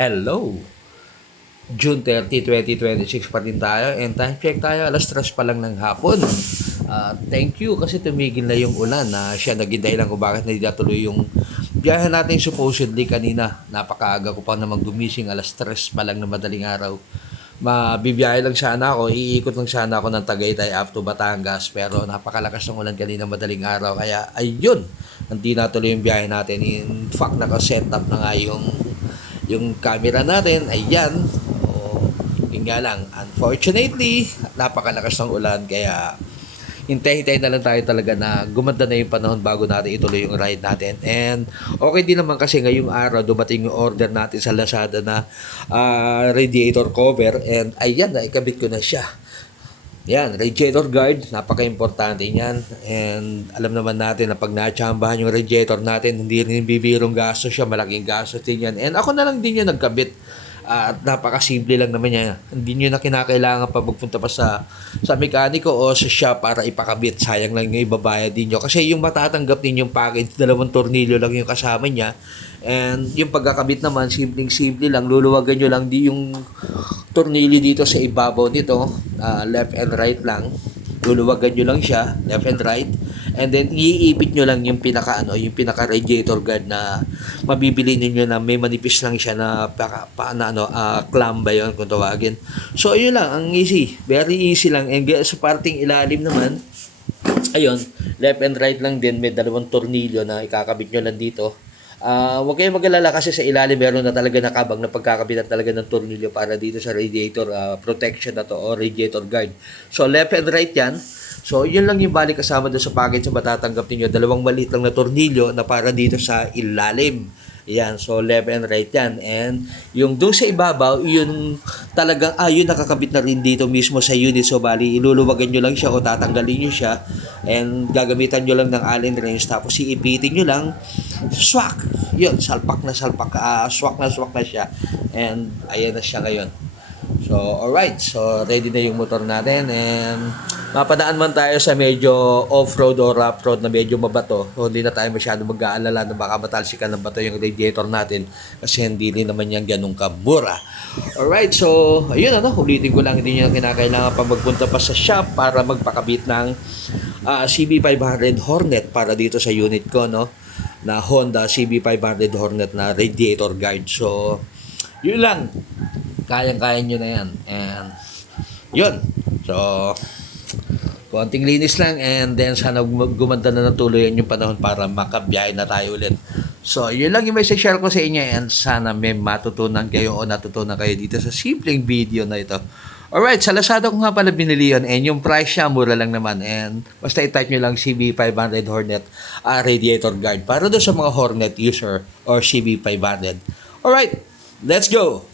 Hello! June 30, 2026 pa din tayo and time check tayo, alas 3 pa lang ng hapon. Thank you kasi tumigil na yung ulan na siya naging dahilan kung bakit hindi natuloy yung biyahe natin supposedly kanina. Napakaaga ko pa namang gumising, alas 3 pa lang na madaling araw. Mabibiyahe lang sana ako, iikot lang sana ako ng Tagaytay up to Batangas pero napakalakas ng ulan kanina madaling araw kaya ayun, hindi natuloy yung biyahe natin. In fact, naka-set up na nga yung camera natin, ayan. Yun nga lang, unfortunately, napakalakas ng ulan kaya hintay-hintay na lang tayo talaga na gumanda na yung panahon bago natin ituloy yung ride natin. And okay din naman kasi ngayong araw dumating yung order natin sa Lazada na radiator cover and ayan, naikabit ko na siya. Yan, radiator guard, napaka-importante niyan. And alam naman natin na pag natsambahan yung radiator natin, hindi rin bibirong gasto siya, malaking gasto din yan. And ako na lang din yung nagkabit. At napakasimple lang naman niya. Hindi nyo na kinakailangan pa magpunta pa sa mekaniko o sa shop para ipakabit. Sayang lang yung ibabayad din nyo. Kasi yung matatanggap din yung package, 2 tornilyo lang yung kasama niya. And yung pagkakabit naman, simpleng-simple lang. Luluwagan nyo lang di yung tornilyo dito sa ibabaw nito. Left and right lang. Luluwagan nyo lang siya, left and right. And then iipit nyo lang yung pinaka radiator guard na mabibili niyo na may manipis lang siya na clamp ba yun kung tawagin. So yun lang, ang easy, very easy lang. And sa parting ilalim naman, ayun, left and right lang din, may 2 tornilyo na ikakabit nyo lang dito. Huwag kayong mag-alala kasi sa ilalim meron na talaga nakabang na pagkakabitan talaga ng tornilyo para dito sa radiator protection na to o radiator guard. So left and right yan. So yun lang yung balik kasama doon sa package na matatanggap niyo. 2 maliit lang na tornilyo na para dito sa ilalim. Yan, so left and right yan. And yung doon sa ibabaw, yun talagang, yun nakakabit na rin dito mismo sa unit. So bali, iluluwagan nyo lang siya o tatanggalin nyo siya. And gagamitan nyo lang ng allen wrench. Tapos iipitin nyo lang. Swak! Yun, salpak na salpak. Swak na siya. And ayan na siya ngayon. So, alright. So, ready na yung motor natin. And mapadaan man tayo sa medyo off-road o rough-road na medyo mabato. So, hindi na tayo masyado mag-aalala na baka matalsikan ng bato yung radiator natin. Kasi hindi rin naman yan ganun kamura. Alright. So, ayun ulitin ko lang. Hindi nyo kinakailangan pa magpunta pa sa shop para magpakabit ng CB500 Hornet para dito sa unit ko, no? Na Honda CB500 Hornet na radiator guard. So, yun lang. Kayang-kaya nyo na yan. And, yun. So, konting linis lang and then sana gumanda na ng tuluyan yung panahon para makabiyahe na tayo ulit. So, yun lang yung may share ko sa inyo and sana may matutunan kayo o natutunan kayo dito sa simpleng video na ito. Alright, sa Lazada ko nga pala binili yun and yung price niya mura lang naman and basta i-type nyo lang CB500 Hornet radiator guard para doon sa mga Hornet user or CB500. Alright, let's go!